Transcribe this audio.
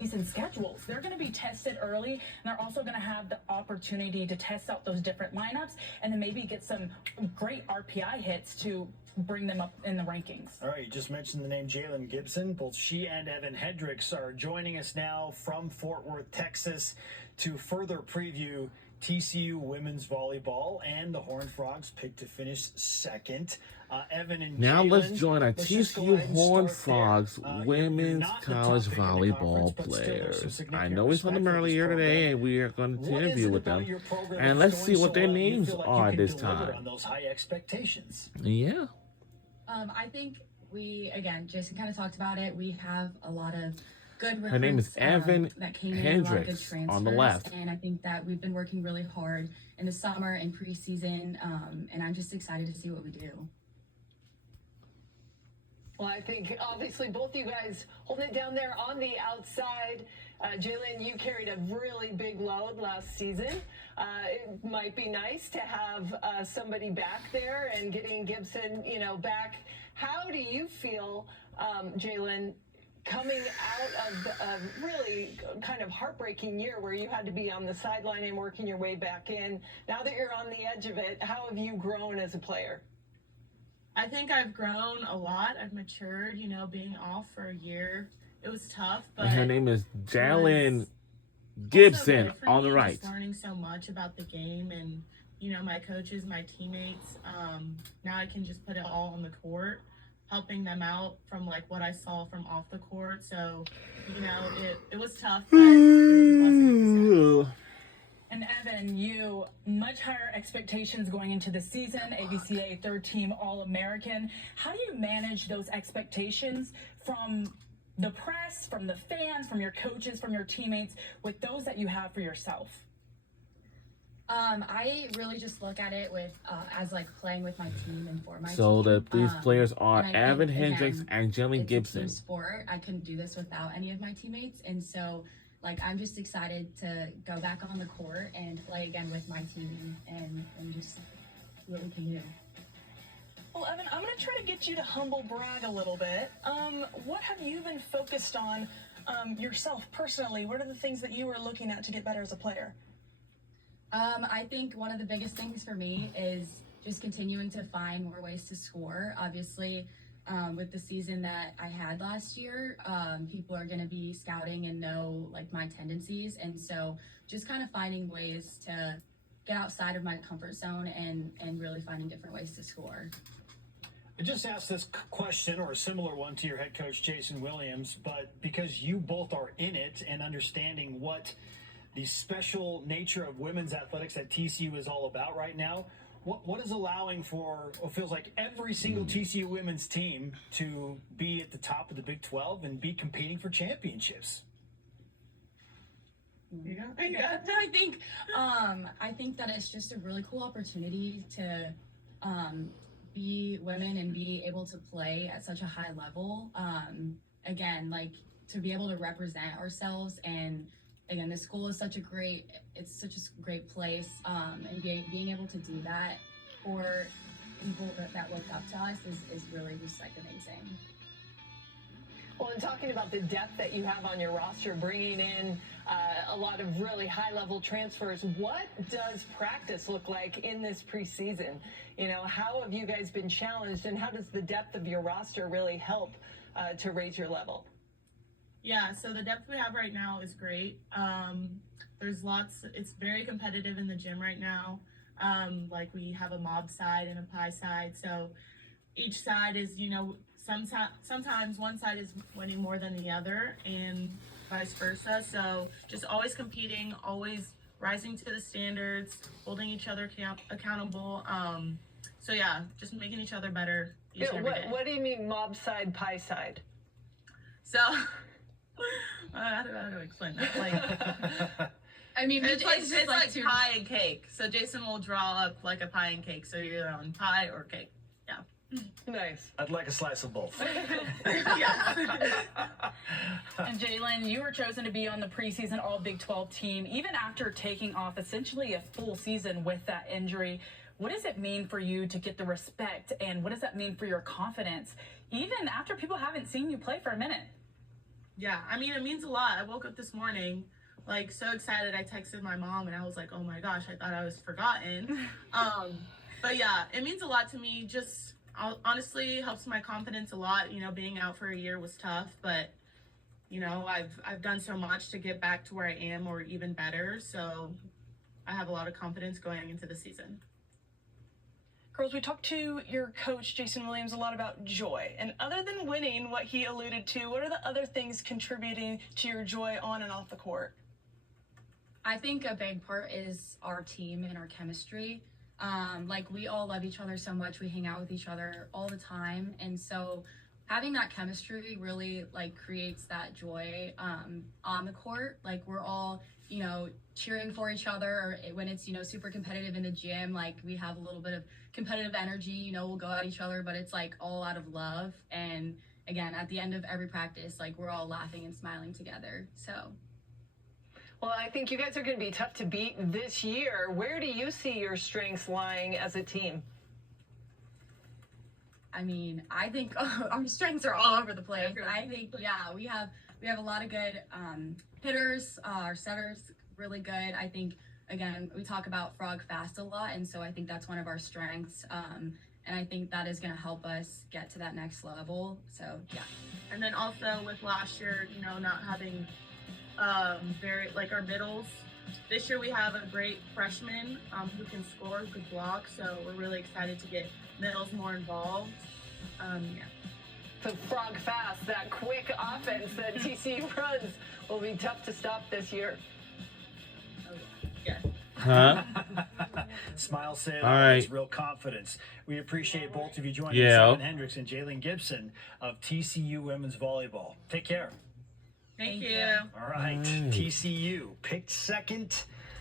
season schedules. They're going to be tested early, and they're also going to have the opportunity to test out those different lineups and then maybe get some great RPI hits to bring them up in the rankings. All right, you just mentioned the name Jalen Gibson. Both she and Evan Hendricks are joining us now from Fort Worth, Texas, to further preview TCU women's volleyball and the Horned Frogs picked to finish second. Evan and now Jalen, let's join our TCU Horned Frogs women's college volleyball players. I know we saw them earlier today, and we are going to interview with them. And let's see what their names are this time. On those high expectations. Yeah. I think again, Jason kind of talked about it. We have a lot of good recruits. Her name is Evan that came in, Hendricks a lot of good transfers, on the left. And I think that we've been working really hard in the summer and preseason, and I'm just excited to see what we do. Well, I think obviously both you guys holding it down there on the outside. Jalen, you carried a really big load last season. It might be nice to have somebody back there and getting Gibson, back. How do you feel, Jalen, coming out of a really kind of heartbreaking year where you had to be on the sideline and working your way back in? Now that you're on the edge of it, how have you grown as a player? I think I've grown a lot. I've matured, being off for a year. It was tough, but And her name is Jalen Gibson on the right. Just learning so much about the game and, my coaches, my teammates. Now I can just put it all on the court, helping them out from what I saw from off the court. So, it was tough, but it was a blessing. And Evan, you much higher expectations going into the season, ABCA third team All-American. How do you manage those expectations from the press, from the fans, from your coaches, from your teammates, with those that you have for yourself? I really just look at it with as playing with my team and for my team. So these players are Evan think, Hendricks and Jalen Gibson. It's a team sport. I couldn't do this without any of my teammates, and so I'm just excited to go back on the court and play again with my team and just see what we can do. Well, Evan, I'm going to try to get you to humble brag a little bit. What have you been focused on yourself personally? What are the things that you are looking at to get better as a player? I think one of the biggest things for me is just continuing to find more ways to score. Obviously, with the season that I had last year, people are going to be scouting and know my tendencies. And so just kind of finding ways to get outside of my comfort zone and really finding different ways to score. I just asked this question, or a similar one, to your head coach, Jason Williams, but because you both are in it and understanding what the special nature of women's athletics at TCU is all about right now, what is allowing for what feels like every single TCU women's team to be at the top of the Big 12 and be competing for championships? Yeah. I think that it's just a really cool opportunity to be women and be able to play at such a high level. Again, to be able to represent ourselves, and again, the school is such a great place, and being able to do that for people that look up to us is really just amazing. Well, and talking about the depth that you have on your roster, bringing in a lot of really high-level transfers, what does practice look like in this preseason? How have you guys been challenged, and how does the depth of your roster really help to raise your level? Yeah, so the depth we have right now is great. There's it's very competitive in the gym right now. We have a mob side and a pie side, so each side is, sometimes one side is winning more than the other and vice versa. So just always competing, always rising to the standards, holding each other accountable. So yeah, just making each other better each and every day. What do you mean mob side, pie side? So how do I explain that? I mean, it's like pie and cake. So Jason will draw up a pie and cake. So you're on pie or cake. Yeah. Nice. I'd like a slice of both. And Jalen, you were chosen to be on the preseason All Big 12 team, even after taking off essentially a full season with that injury. What does it mean for you to get the respect, and what does that mean for your confidence, even after people haven't seen you play for a minute? Yeah, I mean, it means a lot. I woke up this morning, like, so excited. I texted my mom, and I was like, oh my gosh, I thought I was forgotten. But yeah, it means a lot to me. Just honestly helps my confidence a lot. You know, being out for a year was tough, but you know, I've done so much to get back to where I am or even better. So I have a lot of confidence going into the season. Girls, we talked to your coach, Jason Williams, a lot about joy. And other than winning, what he alluded to, what are the other things contributing to your joy on and off the court? I think a big part is our team and our chemistry. Like, we all love each other so much. We hang out with each other all the time. And so having that chemistry really, like, creates that joy on the court. Like, we're all, you know, cheering for each other. Or when it's, you know, super competitive in the gym, like, we have a little bit of competitive energy. You know, we'll go at each other, but it's, like, all out of love. And, again, at the end of every practice, like, we're all laughing and smiling together. So... Well, I think you guys are going to be tough to beat this year. Where do you see your strengths lying as a team? I mean, I think our strengths are all over the place. I think, yeah, we have a lot of good hitters. Our setters really good. I think, again, we talk about frog fast a lot, and so I think that's one of our strengths. And I think that is going to help us get to that next level. So yeah. And then also with last year, you know, not having very, like, our middles. This year we have a great freshman who can score, who can block, so we're really excited to get middles more involved. Yeah. So frog fast, that quick offense that TCU runs will be tough to stop this year. Yeah. Huh? Smile said, All right. real confidence. We appreciate both of you joining Yeah. us, Evan Hendricks and Jalen Gibson of TCU Women's Volleyball. Take care. Thank you. All right, TCU picked second